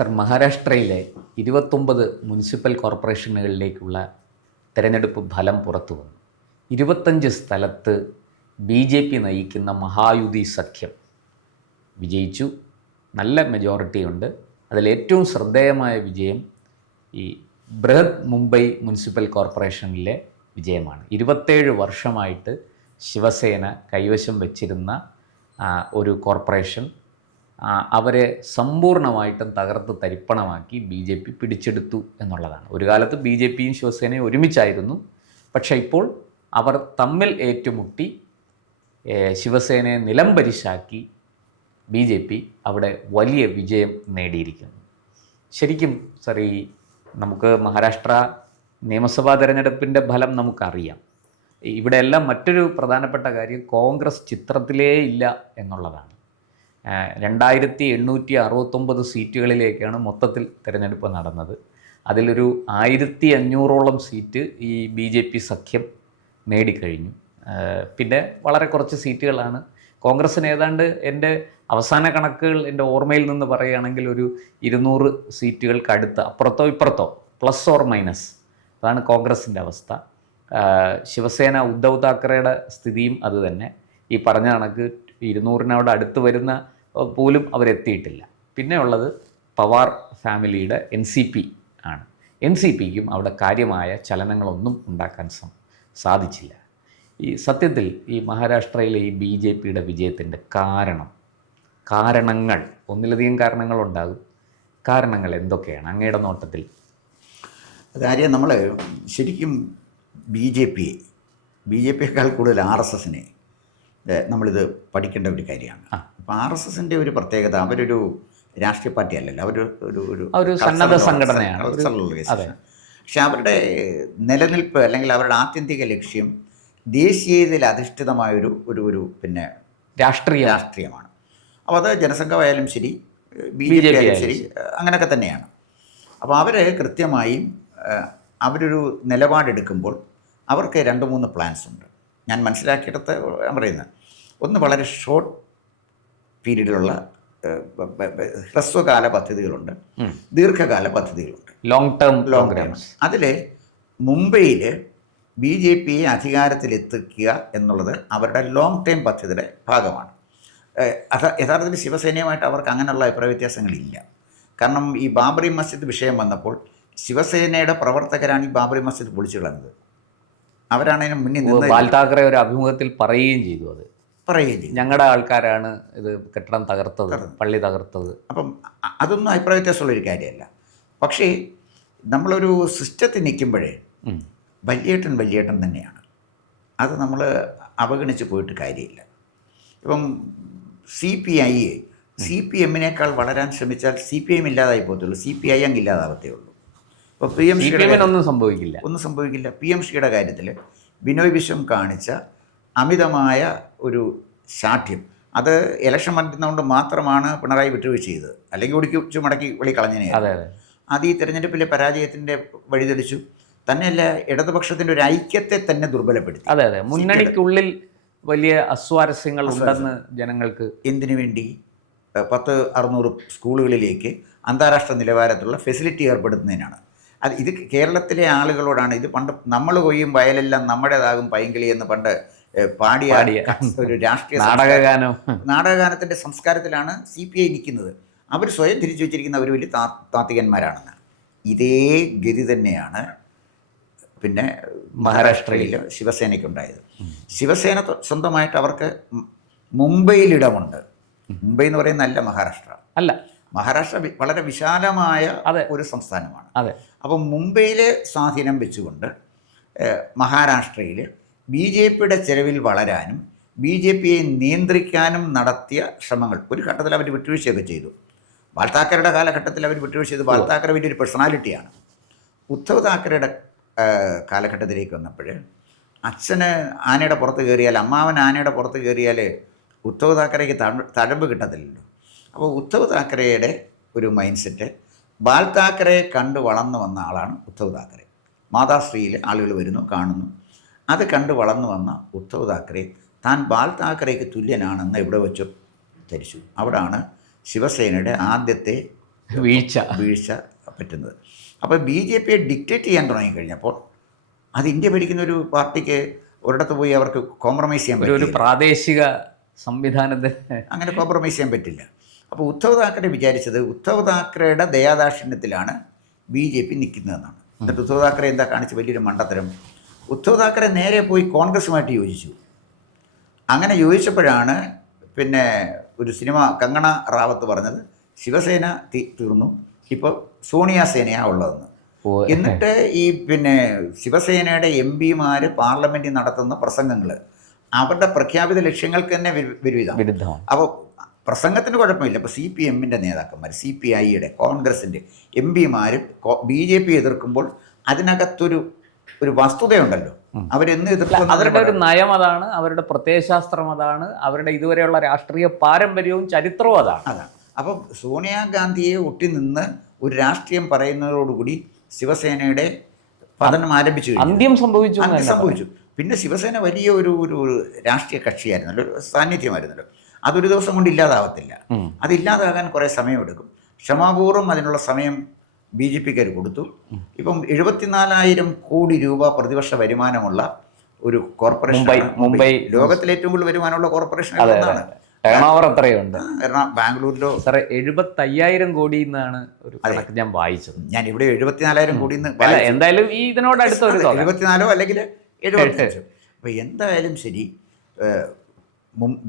Sir, മഹാരാഷ്ട്രയിലെ 29 municipal കോർപ്പറേഷനുകളിലേക്കുള്ള തെരഞ്ഞെടുപ്പ് ഫലം പുറത്തു വന്നു. 25 സ്ഥലത്ത് BJP നയിക്കുന്ന മഹായുതി സഖ്യം വിജയിച്ചു. നല്ല മെജോറിറ്റി ഉണ്ട്. അതിലേറ്റവും ശ്രദ്ധേയമായ വിജയം ഈ ബൃഹത് മുംബൈ മുനിസിപ്പൽ കോർപ്പറേഷനിലെ വിജയമാണ്. 27 വർഷമായിട്ട് ശിവസേന കൈവശം വച്ചിരുന്ന ഒരു കോർപ്പറേഷൻ അവരെ സമ്പൂർണ്ണമായിട്ടും തകർത്ത് തരിപ്പണമാക്കി BJP പിടിച്ചെടുത്തു എന്നുള്ളതാണ്. ഒരു കാലത്ത് BJPയും ശിവസേനയും ഒരുമിച്ചായിരുന്നു. പക്ഷേ ഇപ്പോൾ അവർ തമ്മിൽ ഏറ്റുമുട്ടി ശിവസേനയെ നിലംപരിശാക്കി BJP അവിടെ വലിയ വിജയം നേടിയിരിക്കുന്നു. ശരിക്കും സർ, ഈ നമുക്ക് മഹാരാഷ്ട്ര നിയമസഭാ തെരഞ്ഞെടുപ്പിൻ്റെ ഫലം നമുക്കറിയാം. ഇവിടെയെല്ലാം മറ്റൊരു പ്രധാനപ്പെട്ട കാര്യം കോൺഗ്രസ് ചിത്രത്തിലേ ഇല്ല എന്നുള്ളതാണ്. 2869 സീറ്റുകളിലേക്കാണ് മൊത്തത്തിൽ തിരഞ്ഞെടുപ്പ് നടന്നത്. അതിലൊരു 1500ഓളം സീറ്റ് ഈ BJP സഖ്യം നേടിക്കഴിഞ്ഞു. പിന്നെ വളരെ കുറച്ച് സീറ്റുകളാണ് കോൺഗ്രസ്സിന്. ഏതാണ്ട് എൻ്റെ അവസാന കണക്കുകൾ എൻ്റെ ഓർമ്മയിൽ നിന്ന് പറയുകയാണെങ്കിൽ ഒരു 200 സീറ്റുകൾക്ക് അടുത്ത്, അപ്പുറത്തോ ഇപ്പുറത്തോ, പ്ലസ് ഓർ മൈനസ്, അതാണ് കോൺഗ്രസിൻ്റെ അവസ്ഥ. ശിവസേന ഉദ്ധവ് താക്കറയുടെ സ്ഥിതിയും അതുതന്നെ. ഈ പറഞ്ഞ കണക്ക് 200-നോട് അടുത്ത് വരുന്ന പോലും അവരെത്തിയിട്ടില്ല. പിന്നെ ഉള്ളത് പവാർ ഫാമിലിയുടെ NCP ആണ്. NCPക്കും അവിടെ കാര്യമായ ചലനങ്ങളൊന്നും ഉണ്ടാക്കാൻ സാധിച്ചില്ല. ഈ സത്യത്തിൽ ഈ മഹാരാഷ്ട്രയിലെ ഈ BJPയുടെ വിജയത്തിൻ്റെ കാരണങ്ങൾ ഒന്നിലധികം കാരണങ്ങളുണ്ടാകും. കാരണങ്ങൾ എന്തൊക്കെയാണ് അങ്ങയുടെ നോട്ടത്തിൽ? കാര്യം നമ്മൾ ശരിക്കും BJPയേക്കാൾ കൂടുതൽ RSSനെ നമ്മളിത് പഠിക്കേണ്ട ഒരു കാര്യമാണ്. അപ്പോൾ RSSൻ്റെ ഒരു പ്രത്യേകത, അവരൊരു രാഷ്ട്രീയ പാർട്ടി അല്ലല്ലോ, ഒരു സന്നദ്ധ സംഘടനയാണ്. പക്ഷെ അവരുടെ നിലനിൽപ്പ് അല്ലെങ്കിൽ അവരുടെ ആത്യന്തിക ലക്ഷ്യം ദേശീയതയിൽ അധിഷ്ഠിതമായൊരു ഒരു പിന്നെ രാഷ്ട്രീയമാണ്. അപ്പോൾ അത് ജനസംഘമായാലും ശരി, BJP ആയാലും ശരി, അങ്ങനെയൊക്കെ തന്നെയാണ്. അപ്പോൾ അവർ കൃത്യമായും അവരൊരു നിലപാടെടുക്കുമ്പോൾ അവർക്ക് 2-3 പ്ലാൻസ് ഉണ്ട്. ഞാൻ മനസ്സിലാക്കിയെടുത്ത് ഞാൻ പറയുന്നത്, ഒന്ന് വളരെ ഷോർട്ട് പീരീഡിലുള്ള ഹ്രസ്വകാല പദ്ധതികളുണ്ട്, ദീർഘകാല പദ്ധതികളുണ്ട്, ലോങ് ടേം. അതിൽ മുംബൈയിൽ BJPയെ അധികാരത്തിലെത്തിക്കുക എന്നുള്ളത് അവരുടെ ലോങ് ടേം പദ്ധതിയുടെ ഭാഗമാണ്. യഥാർത്ഥത്തിൽ ശിവസേനയുമായിട്ട് അവർക്ക് അങ്ങനെയുള്ള അഭിപ്രായ വ്യത്യാസങ്ങളില്ല. കാരണം ഈ ബാബറി മസ്ജിദ് വിഷയം വന്നപ്പോൾ ശിവസേനയുടെ പ്രവർത്തകരാണ് ഈ ബാബറി മസ്ജിദ് പൊളിച്ചു കളഞ്ഞത്. അവരാണ് അതിന് മുന്നിൽ നിന്ന്. ബാൽ താക്കറെ ഒരു അഭിമുഖത്തിൽ പറയുകയും ചെയ്തു, ഞങ്ങളുടെ ആൾക്കാരാണ് ഇത് കെട്ടിടം തകർത്തത്, പള്ളി തകർത്തത്. അപ്പം അതൊന്നും അഭിപ്രായ വ്യത്യാസമുള്ളൊരു കാര്യമല്ല. പക്ഷേ നമ്മളൊരു സിസ്റ്റത്തിൽ നിൽക്കുമ്പോഴേ വലിയേട്ടൻ തന്നെയാണ്. അത് നമ്മൾ അവഗണിച്ച് പോയിട്ട് കാര്യമില്ല. ഇപ്പം CPMനേക്കാൾ വളരാൻ ശ്രമിച്ചാൽ CPM ഇല്ലാതായി പോകത്തുള്ളൂ, CPI അങ്ങ് ഇല്ലാതാകത്തേ ഉള്ളൂ. ഇപ്പോൾ ഒന്നും സംഭവിക്കില്ല. PMCയുടെ കാര്യത്തിൽ ബിനോയ് വിശ്വം കാണിച്ച അമിതമായ ഒരു ശാഠ്യം, അത് ഇലക്ഷൻ മറ്റുന്നതുകൊണ്ട് മാത്രമാണ് പിണറായി വിട്ടുവീഴ്ച ചെയ്തത്. അല്ലെങ്കിൽ ഒടിച്ചു മടക്കി വെളി കളഞ്ഞനെ. അത് ഈ തെരഞ്ഞെടുപ്പിലെ പരാജയത്തിൻ്റെ വഴിതെളിച്ചു. തന്നെയല്ല, ഇടതുപക്ഷത്തിൻ്റെ ഒരു ഐക്യത്തെ തന്നെ ദുർബലപ്പെടുത്തി. മുന്നണിക്കുള്ളിൽ വലിയ അസ്വാരസ്യങ്ങൾ ഉണ്ടെന്ന് ജനങ്ങൾക്ക്. എന്തിനു വേണ്ടി 600 സ്കൂളുകളിലേക്ക് അന്താരാഷ്ട്ര നിലവാരത്തിലുള്ള ഫെസിലിറ്റി ഏർപ്പെടുത്തുന്നതിനാണ്. ഇത് കേരളത്തിലെ ആളുകളോടാണ്. ഇത് പണ്ട് നമ്മൾ കൊയ്യും വയലെല്ലാം നമ്മുടേതാകും പൈങ്കിളി എന്ന് പണ്ട് പാടിയ ഒരു രാഷ്ട്രീയ നാടകഗാനത്തിൻ്റെ സംസ്കാരത്തിലാണ് CPI നിൽക്കുന്നത്. അവർ സ്വയം തിരിച്ചു വച്ചിരിക്കുന്ന ഒരു വലിയ താത്വികന്മാരാണെന്ന്. ഇതേ ഗതി തന്നെയാണ് പിന്നെ മഹാരാഷ്ട്രയിൽ ശിവസേനയ്ക്കുണ്ടായത്. ശിവസേന സ്വന്തമായിട്ട് അവർക്ക് മുംബൈയിലിടമുണ്ട്. മുംബൈ എന്ന് പറയുന്ന അല്ല മഹാരാഷ്ട്ര. മഹാരാഷ്ട്ര വളരെ വിശാലമായ ഒരു സംസ്ഥാനമാണ്. അപ്പം മുംബൈയിലെ സ്വാധീനം വെച്ചുകൊണ്ട് മഹാരാഷ്ട്രയിൽ BJPയുടെ ചെലവിൽ വളരാനും BJPയെ നിയന്ത്രിക്കാനും നടത്തിയ ശ്രമങ്ങൾ ഒരു ഘട്ടത്തിൽ അവർ വിട്ടുവീഴ്ചയൊക്കെ ചെയ്തു. ബാൽ താക്കറയുടെ കാലഘട്ടത്തിൽ അവർ വിട്ടുവീഴ്ച ചെയ്തു. ബാൽ താക്കറെ വലിയൊരു പേഴ്സണാലിറ്റിയാണ്. ഉദ്ധവ് താക്കറയുടെ കാലഘട്ടത്തിലേക്ക് വന്നപ്പോൾ അച്ഛന് ആനയുടെ പുറത്ത് കയറിയാൽ, അമ്മാവൻ ആനയുടെ പുറത്ത് കയറിയാൽ ഉദ്ധവ് താക്കറേക്ക് തഴമ്പ് കിട്ടത്തില്ലല്ലോ. അപ്പോൾ ഉദ്ധവ് താക്കറയുടെ ഒരു മൈൻഡ് സെറ്റ്, ബാൽ താക്കറയെ കണ്ട് വളർന്നു വന്ന ആളാണ് ഉദ്ധവ് താക്കറെ. മാതാശ്രീയിൽ ആളുകൾ വരുന്നു, കാണുന്നു. അത് കണ്ട് വളർന്നു വന്ന ഉദ്ധവ് താക്കറെ താൻ ബാൽ താക്കറേക്ക് തുല്യനാണെന്ന് എവിടെ വെച്ചോ ധരിച്ചു. അവിടാണ് ശിവസേനയുടെ ആദ്യത്തെ വീഴ്ച പറ്റുന്നത്. അപ്പോൾ BJP ഡിക്റ്റേറ്റ് ചെയ്യാൻ തുടങ്ങിക്കഴിഞ്ഞപ്പോൾ അത് ഇന്ത്യ ഭരിക്കുന്ന ഒരു പാർട്ടിക്ക് ഒരിടത്ത് പോയി അവർക്ക് കോംപ്രമൈസ് ചെയ്യാൻ ഒരു പറ്റില്ല. പ്രാദേശിക സംവിധാനത്തെ അങ്ങനെ കോംപ്രമൈസ് ചെയ്യാൻ പറ്റില്ല. അപ്പോൾ ഉദ്ധവ് താക്കറെ വിചാരിച്ചത് ഉദ്ധവ് താക്കറയുടെ ദയാദാക്ഷിണ്യത്തിലാണ് BJP നിൽക്കുന്നതെന്നാണ്. എന്നിട്ട് ഉദ്ധവ് താക്കറെ എന്താ കാണിച്ച് വലിയൊരു മണ്ടത്തരം. ഉദ്ധവ് താക്കറെ നേരെ പോയി കോൺഗ്രസുമായിട്ട് യോജിച്ചു. അങ്ങനെ യോജിച്ചപ്പോഴാണ് പിന്നെ ഒരു സിനിമ കങ്കണ റാവത്ത് പറഞ്ഞത് ശിവസേന തീർന്നു, ഇപ്പോൾ സോണിയ സേനയാണ് ഉള്ളതെന്ന്. എന്നിട്ട് ഈ പിന്നെ ശിവസേനയുടെ MP പാർലമെൻറ്റിൽ നടത്തുന്ന പ്രസംഗങ്ങൾ അവരുടെ പ്രഖ്യാപിത ലക്ഷ്യങ്ങൾക്ക് തന്നെ വിരുദ്ധമാണ്. അപ്പോൾ പ്രസംഗത്തിന് കുഴപ്പമില്ല. ഇപ്പോൾ CPM-ൻ്റെ നേതാക്കന്മാർ, CPI-യുടെ, കോൺഗ്രസിൻ്റെ MP-മാരും BJP എതിർക്കുമ്പോൾ അതിനകത്തൊരു വസ്തുതയുണ്ടല്ലോ. അവരെന്ന് എതിർക്കും. അവരുടെ ഒരു നയം അതാണ്, അവരുടെ പ്രത്യയശാസ്ത്രം അതാണ്, അവരുടെ ഇതുവരെയുള്ള രാഷ്ട്രീയ പാരമ്പര്യവും ചരിത്രവും അതാണ്. അപ്പം സോണിയാഗാന്ധിയെ ഒട്ടി നിന്ന് ഒരു രാഷ്ട്രീയം പറയുന്നതോടുകൂടി ശിവസേനയുടെ പതനം ആരംഭിച്ചു, അന്ത്യം സംഭവിച്ചു. പിന്നെ ശിവസേന വലിയ ഒരു രാഷ്ട്രീയ കക്ഷിയായിരുന്നല്ലോ, ഒരു സാന്നിധ്യമായിരുന്നല്ലോ. അതൊരു ദിവസം കൊണ്ട് ഇല്ലാതാവത്തില്ല. അതില്ലാതാകാൻ കുറേ സമയമെടുക്കും. ക്ഷമാപൂർവ്വം അതിനുള്ള സമയം BJP-ക്കാർ കൊടുത്തു. ഇപ്പം 74,000 കോടി രൂപ പ്രതിവർഷ വരുമാനമുള്ള ഒരു കോർപ്പറേഷൻ, മുംബൈ ലോകത്തിലെ ഏറ്റവും കൂടുതൽ വരുമാനമുള്ള കോർപ്പറേഷൻ എന്നാണ്. എറണാകുളത്തുണ്ട്. ബാംഗ്ലൂരിലോ 75,000 കോടി എന്നാണ് ഒരു കണക്ക് ഞാൻ വായിച്ചത്. ഞാൻ ഇവിടെ 74,000 കോടി എന്തായാലും ഈ ഇതിനോട് അടുത്ത 74 അല്ലെങ്കിൽ 75. അപ്പോൾ എന്തായാലും ശരി,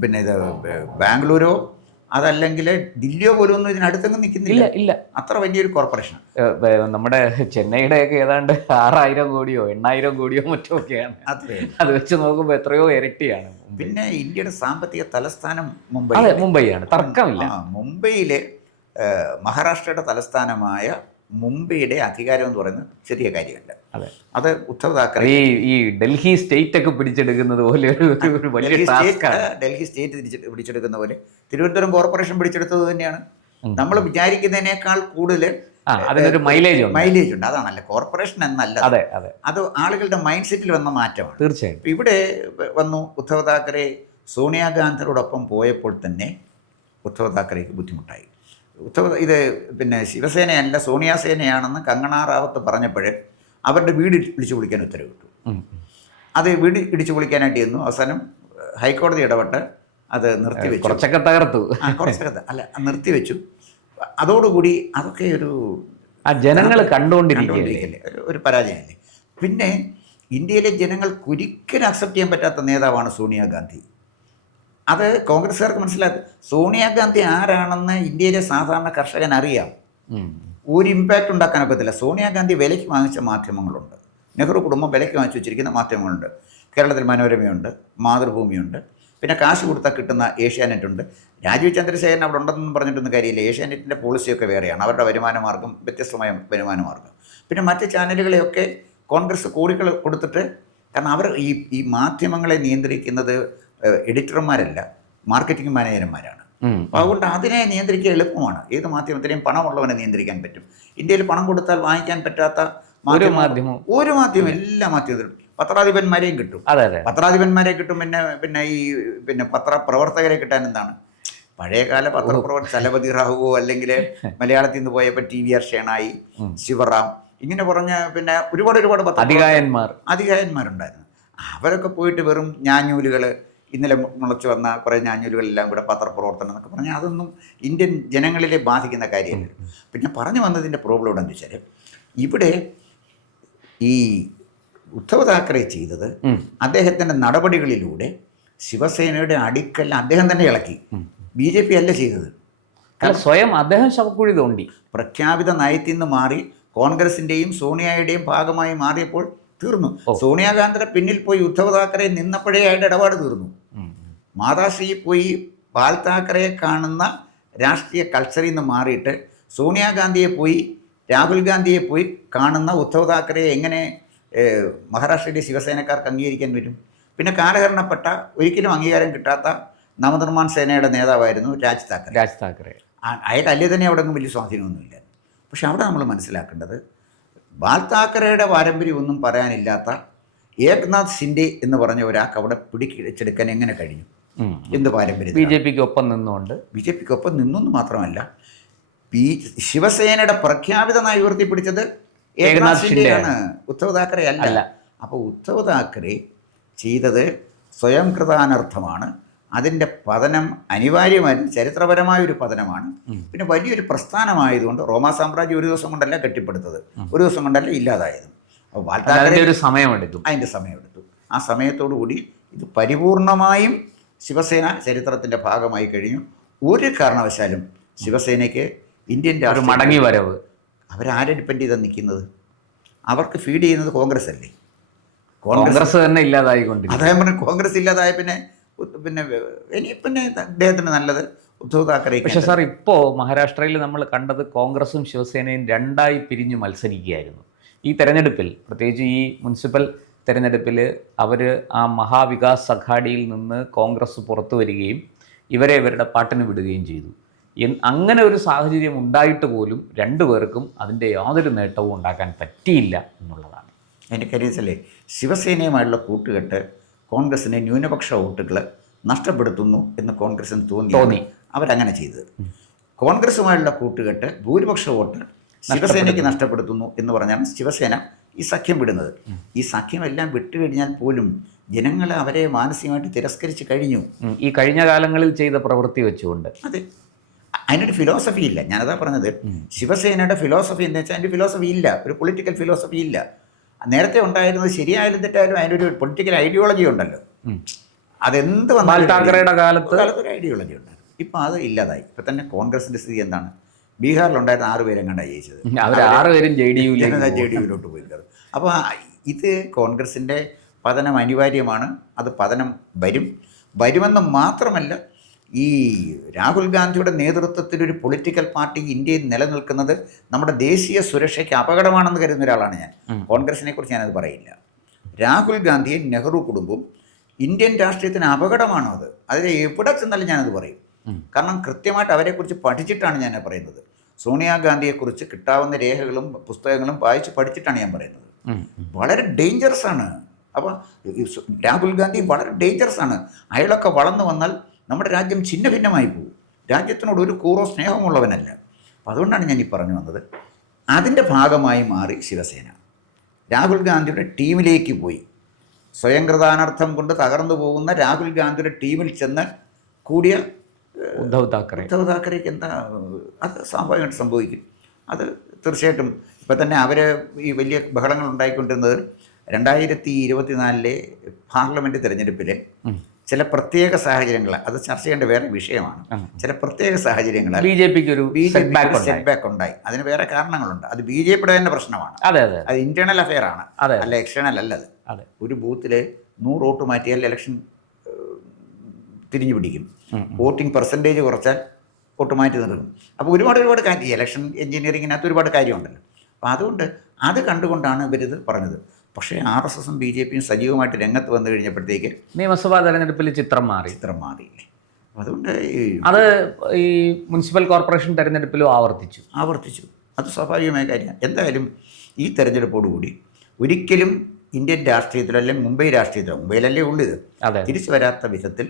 പിന്നെ ഇത് ബാംഗ്ലൂരോ അതല്ലെങ്കിൽ ദില്ലിയോ പോലും ഒന്നും ഇതിനടുത്തൊന്നും നിൽക്കുന്നില്ല. ഇല്ല, അത്ര വലിയൊരു കോർപ്പറേഷൻ. നമ്മുടെ ചെന്നൈയുടെയൊക്കെ ഏതാണ്ട് 6,000 കോടിയോ 8,000 കോടിയോ മറ്റോ ഒക്കെയാണ്. അത് വെച്ച് നോക്കുമ്പോൾ എത്രയോ ഇരട്ടിയാണ്. പിന്നെ ഇന്ത്യയുടെ സാമ്പത്തിക തലസ്ഥാനം മുംബൈയാണ്, തർക്കമില്ല. മുംബൈയിലെ മഹാരാഷ്ട്രയുടെ തലസ്ഥാനമായ മുംബൈയുടെ അധികാരം എന്ന് പറയുന്നത് ചെറിയ കാര്യമല്ല. അത് ഉദ്ധവ് താക്കറെ ഈ ഡൽഹി സ്റ്റേറ്റ് ഒക്കെ പിടിച്ചെടുക്കുന്നത് പോലെ ഒരു വലിയ ടാസ്ക്കാണ്. ഡൽഹി സ്റ്റേറ്റ് പിടിച്ചെടുക്കുന്ന പോലെ തിരുവനന്തപുരം കോർപ്പറേഷൻ പിടിച്ചെടുത്തത് തന്നെയാണ്. നമ്മൾ വിചാരിക്കുന്നതിനേക്കാൾ കൂടുതൽ അതിനൊരു മൈലേജ് ഉണ്ട്. അതാണല്ലേ കോർപ്പറേഷൻ എന്നല്ല, അത് ആളുകളുടെ മൈൻഡ് സെറ്റിൽ വന്ന മാറ്റമാണ്. തീർച്ചയായും ഇവിടെ വന്നു ഉദ്ധവ് താക്കറെ സോണിയാഗാന്ധിയോടൊപ്പം പോയപ്പോൾ തന്നെ ഉദ്ധവ് താക്കറേക്ക് ബുദ്ധിമുട്ടായി. ഇത് പിന്നെ ശിവസേനയല്ല സോണിയാ സേനയാണെന്ന് കങ്കണ റാവത്ത് പറഞ്ഞപ്പോൾ അവരുടെ വീട് ഇടിച്ചു പൊളിക്കാൻ ഉത്തരവിട്ടു. അത് വീട് ഇടിച്ചു പൊളിക്കാനായിട്ട് ചെന്നു. അവസാനം ഹൈക്കോടതി ഇടപെട്ട് അത് നിർത്തിവെച്ചു. കുറച്ചൊക്കെ തകർത്തു. നിർത്തിവെച്ചു. അതോടുകൂടി അതൊക്കെ ഒരു ജനങ്ങൾ കണ്ടുകൊണ്ടിരിക്കുകയല്ലേ, ഒരു പരാജയമല്ലേ. പിന്നെ ഇന്ത്യയിലെ ജനങ്ങൾക്ക് ഒരിക്കലും അക്സെപ്റ്റ് ചെയ്യാൻ പറ്റാത്ത നേതാവാണ് സോണിയാഗാന്ധി. അത് കോൺഗ്രസ്സുകാർക്ക് മനസ്സിലാക്കും. സോണിയാഗാന്ധി ആരാണെന്ന് ഇന്ത്യയിലെ സാധാരണ കർഷകൻ അറിയാം. ഒരു ഇമ്പാക്റ്റ് ഉണ്ടാക്കാനൊക്കത്തില്ല. സോണിയാഗാന്ധി വിലയ്ക്ക് വാങ്ങിച്ച മാധ്യമങ്ങളുണ്ട്. നെഹ്റു കുടുംബം വിലയ്ക്ക് വാങ്ങിച്ചു വെച്ചിരിക്കുന്ന മാധ്യമങ്ങളുണ്ട്. കേരളത്തിൽ മനോരമയുണ്ട്, മാതൃഭൂമിയുണ്ട്, പിന്നെ കാശ് കൊടുത്താൽ കിട്ടുന്ന ഏഷ്യാനെറ്റ് ഉണ്ട്. രാജീവ് ചന്ദ്രശേഖരൻ അവിടെ ഉണ്ടെന്ന് പറഞ്ഞിട്ടൊന്നും കാര്യമില്ല. ഏഷ്യാനെറ്റിൻ്റെ പോളിസിയൊക്കെ വേറെയാണ്. അവരുടെ വരുമാന മാർഗ്ഗം വ്യത്യസ്തമായ വരുമാന മാർഗ്ഗം. പിന്നെ മറ്റ് ചാനലുകളെയൊക്കെ കോൺഗ്രസ് കോടികൾ കൊടുത്തിട്ട്, കാരണം അവർ ഈ മാധ്യമങ്ങളെ നിയന്ത്രിക്കുന്നത് എഡിറ്റർമാരല്ല, മാർക്കറ്റിംഗ് മാനേജർമാരാണ്. അപ്പോൾ അതുകൊണ്ട് അതിനെ നിയന്ത്രിക്കുക എളുപ്പമാണ്. ഏത് മാധ്യമത്തിനെയും പണമുള്ളവനെ നിയന്ത്രിക്കാൻ പറ്റും. ഇന്ത്യയിൽ പണം കൊടുത്താൽ വാങ്ങിക്കാൻ പറ്റാത്ത ഒരു മാധ്യമം എല്ലാ മാധ്യമത്തിലും പത്രാധിപന്മാരെയും കിട്ടും. പത്രാധിപന്മാരെ കിട്ടും. പിന്നെ പത്രപ്രവർത്തകരെ കിട്ടാൻ എന്താണ്, പഴയകാല പത്രപ്രവർത്തകർ ചലപതി റാവുവോ അല്ലെങ്കിൽ മലയാളത്തിൽ നിന്ന് പോയപ്പോൾ TVR ഷേണായി, ശിവറാം, ഇങ്ങനെ പറഞ്ഞ പിന്നെ ഒരുപാട് അധികായന്മാരുണ്ടായിരുന്നു. അവരൊക്കെ പോയിട്ട് വെറും ഞാഞ്ഞൂലുകൾ, ഇന്നലെ മുളച്ചു വന്ന കുറേ ഞാഞ്ഞൂലുകളെല്ലാം കൂടെ പത്രപ്രവർത്തനം എന്നൊക്കെ പറഞ്ഞാൽ അതൊന്നും ഇന്ത്യൻ ജനങ്ങളിലെ ബാധിക്കുന്ന കാര്യമല്ല. പിന്നെ പറഞ്ഞു വന്നതിൻ്റെ പ്രോബ്ലം എന്താണെന്ന് വെച്ചാൽ, ഇവിടെ ഈ ഉദ്ധവ് താക്കറെ ചെയ്തത് അദ്ദേഹത്തിൻ്റെ നടപടികളിലൂടെ ശിവസേനയുടെ അടിക്കൽ അദ്ദേഹം തന്നെ ഇളക്കി. BJP അല്ല ചെയ്തത്. സ്വയം അദ്ദേഹം ശവക്കുഴി തോണ്ടി. പ്രഖ്യാപിത നയത്തിൽ നിന്ന് മാറി കോൺഗ്രസിൻ്റെയും സോണിയയുടെയും ഭാഗമായി മാറിയപ്പോൾ തീർന്നു. സോണിയാഗാന്ധിയുടെ പിന്നിൽ പോയി ഉദ്ധവ് താക്കറെ നിന്നപ്പോഴേ അയാളുടെ ഇടപാട് തീർന്നു. മാതാശ്രീ പോയി ബാൽ താക്കറയെ കാണുന്ന രാഷ്ട്രീയ കൾച്ചറിൽ നിന്ന് മാറിയിട്ട് സോണിയാഗാന്ധിയെ പോയി, രാഹുൽ ഗാന്ധിയെ പോയി കാണുന്ന ഉദ്ധവ് താക്കറയെ എങ്ങനെ മഹാരാഷ്ട്രയിലെ ശിവസേനക്കാർക്ക് അംഗീകരിക്കാൻ പറ്റും? പിന്നെ കാലഹരണപ്പെട്ട, ഒരിക്കലും അംഗീകാരം കിട്ടാത്ത നവനിർമ്മാൺ സേനയുടെ നേതാവായിരുന്നു രാജ് താക്കറെ. അയാൾക്ക് അല്ലേ തന്നെ അവിടെ ഒന്നും വലിയ സ്വാധീനമൊന്നുമില്ല. പക്ഷെ അവിടെ നമ്മൾ മനസ്സിലാക്കേണ്ടത്, ബാൽ താക്കറയുടെ പാരമ്പര്യമൊന്നും പറയാനില്ലാത്ത ഏക്നാഥ് ഷിൻഡെ എന്ന് പറഞ്ഞ ഒരാൾക്ക് അവിടെ പിടിച്ചെടുക്കാൻ എങ്ങനെ കഴിഞ്ഞു? എന്ത് പാരമ്പര്യം? BJP-ക്കൊപ്പം നിന്നുകൊണ്ട്, BJP-ക്കൊപ്പം നിന്നെന്ന് മാത്രമല്ല, ശിവസേനയുടെ പ്രഖ്യാപിത നയം ഉയർത്തിപ്പിടിച്ചത് ഏകനാഥ് ഷിൻഡെയാണ്, ഉദ്ധവ് താക്കറെ അല്ല. അപ്പോൾ ഉദ്ധവ് താക്കറെ ചെയ്തത് സ്വയം കൃതാനർത്ഥമാണ്. അതിൻ്റെ പതനം അനിവാര്യമായിരുന്നു, ചരിത്രപരമായൊരു പതനമാണ്. പിന്നെ വലിയൊരു പ്രസ്ഥാനമായതുകൊണ്ട് റോമാ സാമ്രാജ്യം ഒരു ദിവസം കൊണ്ടല്ല കെട്ടിപ്പടുത്തത്, ഒരു ദിവസം കൊണ്ടല്ല ഇല്ലാതായത്. അപ്പോൾ ബാൽ താക്കറെ ഒരു സമയമെടുത്തു, അതിൻ്റെ സമയമെടുത്തു. ആ സമയത്തോടു കൂടി ഇത് പരിപൂർണമായും ശിവസേന ചരിത്രത്തിൻ്റെ ഭാഗമായി കഴിഞ്ഞു. ഒരു കാരണവശാലും ശിവസേനയ്ക്ക് ഇന്ത്യൻ രാഷ്ട്രീയ മടങ്ങി വരവ്, അവരാരെ ഡിപ്പെൻഡ് ചെയ്താൽ നിൽക്കുന്നത്? അവർക്ക് ഫീഡ് ചെയ്യുന്നത് കോൺഗ്രസ് അല്ലേ? കോൺഗ്രസ് തന്നെ ഇല്ലാതായിക്കൊണ്ടിരിക്കും. അദ്ദേഹം പറഞ്ഞു കോൺഗ്രസ് ഇല്ലാതായ പിന്നെ അദ്ദേഹത്തിന് നല്ലത് ഉദ്ധവ് താക്കറെ. പക്ഷേ സാർ, ഇപ്പോൾ മഹാരാഷ്ട്രയിൽ നമ്മൾ കണ്ടത് കോൺഗ്രസും ശിവസേനയും രണ്ടായി പിരിഞ്ഞു മത്സരിക്കുകയായിരുന്നു. ഈ തെരഞ്ഞെടുപ്പിൽ, പ്രത്യേകിച്ച് ഈ മുനിസിപ്പൽ തെരഞ്ഞെടുപ്പിൽ, അവർ ആ മഹാവികാസ് അഘാഡിയിൽ നിന്ന് കോൺഗ്രസ് പുറത്തു വരികയും ഇവരെ ഇവരുടെ പാട്ടിന് വിടുകയും ചെയ്തു. അങ്ങനെ ഒരു സാഹചര്യം ഉണ്ടായിട്ട് പോലും രണ്ടുപേർക്കും അതിൻ്റെ യാതൊരു നേട്ടവും ഉണ്ടാക്കാൻ പറ്റിയില്ല എന്നുള്ളതാണ്. എൻ്റെ കാര്യത്തിലേ ശിവസേനയുമായുള്ള കൂട്ടുകെട്ട് കോൺഗ്രസിന് ന്യൂനപക്ഷ വോട്ടുകൾ നഷ്ടപ്പെടുത്തുന്നു എന്ന് കോൺഗ്രസിന് തോന്നി അവരങ്ങനെ ചെയ്തത്. കോൺഗ്രസുമായുള്ള കൂട്ടുകെട്ട് ഭൂരിപക്ഷ വോട്ട് ശിവസേനയ്ക്ക് നഷ്ടപ്പെടുത്തുന്നു എന്ന് പറഞ്ഞാണ് ശിവസേന ഈ സഖ്യം വിടുന്നത്. ഈ സഖ്യമെല്ലാം വിട്ടുകഴിഞ്ഞാൽ പോലും ജനങ്ങൾ അവരെ മാനസികമായിട്ട് തിരസ്കരിച്ച് കഴിഞ്ഞു. ഈ കഴിഞ്ഞ കാലങ്ങളിൽ ചെയ്ത പ്രവൃത്തി വെച്ചുകൊണ്ട് അതെ, അതിനൊരു ഫിലോസഫി ഇല്ല. ഞാനതാ പറഞ്ഞത്, ശിവസേനയുടെ ഫിലോസഫി എന്ന് വെച്ചാൽ അതിൻ്റെ ഫിലോസഫി ഇല്ല, ഒരു പൊളിറ്റിക്കൽ ഫിലോസഫി ഇല്ല. നേരത്തെ ഉണ്ടായിരുന്നത് ശരിയായാലും തെറ്റായാലും അതിനൊരു പൊളിറ്റിക്കൽ ഐഡിയോളജി ഉണ്ടല്ലോ. അതെന്ത് വന്നാലും കാലത്ത് ഒരു ഐഡിയോളജി ഉണ്ട്. ഇപ്പം അത് ഇല്ലാതായി. ഇപ്പം തന്നെ കോൺഗ്രസിൻ്റെ സ്ഥിതി എന്താണ്? ബീഹാറിലുണ്ടായിരുന്ന 6 പേരെങ്ങാണ്ടാണ് ജയിച്ചത്, അവർ 6 പേരും ജെ ഡി യുവിലോട്ട് പോയി കയറും. അപ്പോൾ ഇത് കോൺഗ്രസിൻ്റെ പതനം അനിവാര്യമാണ്. അത് പതനം വരുമെന്ന് മാത്രമല്ല, ഈ രാഹുൽ ഗാന്ധിയുടെ നേതൃത്വത്തിലൊരു പൊളിറ്റിക്കൽ പാർട്ടി ഇന്ത്യയിൽ നിലനിൽക്കുന്നത് നമ്മുടെ ദേശീയ സുരക്ഷയ്ക്ക് അപകടമാണെന്ന് കരുതുന്ന ഒരാളാണ് ഞാൻ. കോൺഗ്രസിനെ കുറിച്ച് ഞാനത് പറയില്ല. രാഹുൽ ഗാന്ധിയും നെഹ്റു കുടുംബവും ഇന്ത്യൻ രാഷ്ട്രീയത്തിന് അപകടമാണ്. അതിൽ എവിടെ ചെന്നാലും ഞാനത് പറയും. കാരണം കൃത്യമായിട്ട് അവരെക്കുറിച്ച് പഠിച്ചിട്ടാണ് ഞാൻ പറയുന്നത്. സോണിയാഗാന്ധിയെക്കുറിച്ച് കിട്ടാവുന്ന രേഖകളും പുസ്തകങ്ങളും വായിച്ച് പഠിച്ചിട്ടാണ് ഞാൻ പറയുന്നത്. വളരെ ഡേഞ്ചറസ് ആണ്. അപ്പോൾ രാഹുൽ ഗാന്ധി വളരെ ഡേഞ്ചറസ് ആണ്. അയാളൊക്കെ വളർന്നു വന്നാൽ നമ്മുടെ രാജ്യം ഛിന്ന ഭിന്നമായി പോകും. രാജ്യത്തിനോട് ഒരു കൂറോ സ്നേഹമുള്ളവനല്ല. അപ്പോൾ അതുകൊണ്ടാണ് ഞാൻ ഈ പറഞ്ഞു വന്നത്. അതിൻ്റെ ഭാഗമായി മാറി ശിവസേന രാഹുൽ ഗാന്ധിയുടെ ടീമിലേക്ക് പോയി. സ്വയം കൃതാനർത്ഥം കൊണ്ട് തകർന്നു പോകുന്ന രാഹുൽ ഗാന്ധിയുടെ ടീമിൽ ചെന്ന് കൂടിയ ഉദ്ധവ് താക്കറേക്ക് എന്താ, അത് സ്വാഭാവികമായിട്ട് സംഭവിക്കും. അത് തീർച്ചയായിട്ടും ഇപ്പം തന്നെ അവർ ഈ വലിയ ബഹളങ്ങൾ ഉണ്ടായിക്കൊണ്ടിരുന്നത് 2024 പാർലമെൻറ്റ് തിരഞ്ഞെടുപ്പിൽ ചില പ്രത്യേക സാഹചര്യങ്ങൾ, അത് ചർച്ച ചെയ്യേണ്ട വേറെ വിഷയമാണ്. ചില പ്രത്യേക സാഹചര്യങ്ങൾ ബി ജെ പിക്ക് ഒരു സെറ്റ് ബാക്ക് ഉണ്ടായി. അതിന് വേറെ കാരണങ്ങളുണ്ട്. അത് ബി ജെ പിയുടെ തന്നെ പ്രശ്നമാണ്. അത് ഇന്റേണൽ അഫെയർ ആണ്, അല്ല എക്സ്റ്റേണൽ അല്ല. അത് ഒരു ബൂത്തിൽ 100 വോട്ട് മാറ്റിയാൽ ഇലക്ഷൻ തിരിഞ്ഞു പിടിക്കും. വോട്ടിംഗ് പെർസെൻറ്റേജ് കുറച്ചാൽ വോട്ട് മാറ്റി നിർത്തും. അപ്പോൾ ഒരുപാട് കാര്യം, ഇലക്ഷൻ എഞ്ചിനീയറിങ്ങിനകത്ത് ഒരുപാട് കാര്യമുണ്ടല്ലോ. അപ്പോൾ അതുകൊണ്ട് അത് കണ്ടുകൊണ്ടാണ് ഇവരിത് പറഞ്ഞത്. പക്ഷേ RSSും BJPയും സജീവമായിട്ട് രംഗത്ത് വന്നു കഴിഞ്ഞപ്പോഴത്തേക്ക് നിയമസഭാ തെരഞ്ഞെടുപ്പിൽ ചിത്രം മാറിയില്ലേ. അതുകൊണ്ട് അത് ഈ മുനിസിപ്പൽ കോർപ്പറേഷൻ തെരഞ്ഞെടുപ്പിലും ആവർത്തിച്ചു. അത് സ്വാഭാവികമായ കാര്യമാണ്. എന്തായാലും ഈ തെരഞ്ഞെടുപ്പോടുകൂടി ഒരിക്കലും ഇന്ത്യൻ രാഷ്ട്രീയത്തിലോ അല്ലെങ്കിൽ മുംബൈയിലല്ലേ ഉള്ളത്, തിരിച്ചു വരാത്ത വിധത്തിൽ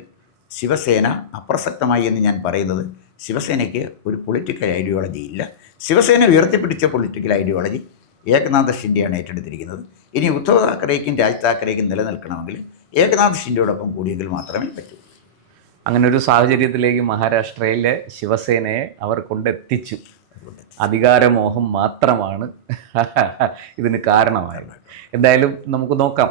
ശിവസേന അപ്രസക്തമായി എന്ന് ഞാൻ പറയുന്നത്. ശിവസേനയ്ക്ക് ഒരു പൊളിറ്റിക്കൽ ഐഡിയോളജി ഇല്ല. ശിവസേന ഉയർത്തിപ്പിടിച്ച പൊളിറ്റിക്കൽ ഐഡിയോളജി ഏകനാഥ് ഷിൻഡെയാണ് ഏറ്റെടുത്തിരിക്കുന്നത്. ഇനി ഉദ്ധവ് താക്കറേക്കും രാജ് താക്കറേക്കും നിലനിൽക്കണമെങ്കിൽ ഏകനാഥ് ഷിൻഡെയോടൊപ്പം കൂടിയെങ്കിൽ മാത്രമേ പറ്റൂ. അങ്ങനെ ഒരു സാഹചര്യത്തിലേക്ക് മഹാരാഷ്ട്രയിലെ ശിവസേനയെ അവർ കൊണ്ടെത്തിച്ചു. അധികാരമോഹം മാത്രമാണ് ഇതിന് കാരണമായത്. എന്തായാലും നമുക്ക് നോക്കാം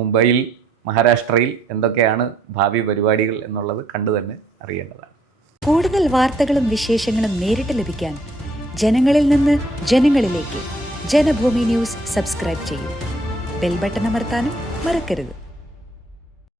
മുംബൈയിൽ, മഹാരാഷ്ട്രയിൽ എന്തൊക്കെയാണ് ഭാവി പരിപാടികൾ എന്നുള്ളത് കണ്ടു തന്നെ അറിയേണ്ടതാണ്. കൂടുതൽ വാർത്തകളും വിശേഷങ്ങളും നേരിട്ട് ലഭിക്കാൻ ജനങ്ങളിൽ നിന്ന് ജനങ്ങളിലേക്ക് ജനഭൂമി ന്യൂസ് സബ്സ്ക്രൈബ് ചെയ്യൂ. ബെൽ ബട്ടൺ അമർത്താനും മറക്കരുത്.